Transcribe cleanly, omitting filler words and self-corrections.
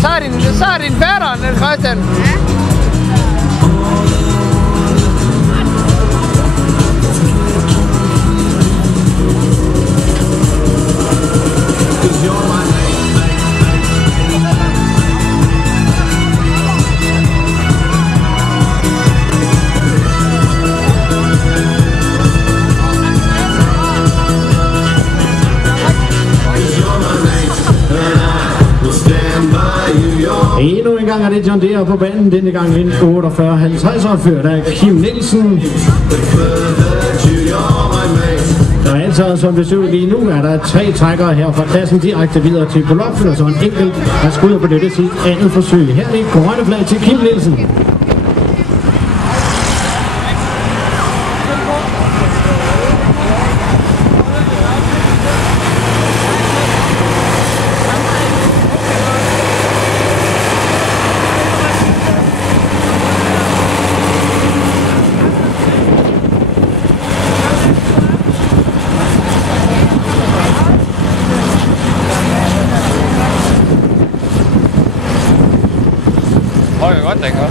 Så er din fætter, Niels Christian. Endnu en gang er det John Deere på banen, denne gang en 48-50'er ført af Kim Nielsen. Og altså, som det ser ud lige nu, er der 3 trækkere her fra klassen direkte videre til Kolopfen, og så en enkelt, der skyder på dette sit andet forsøg. Her er det grønne flag til Kim Nielsen. Høj godt, den gør.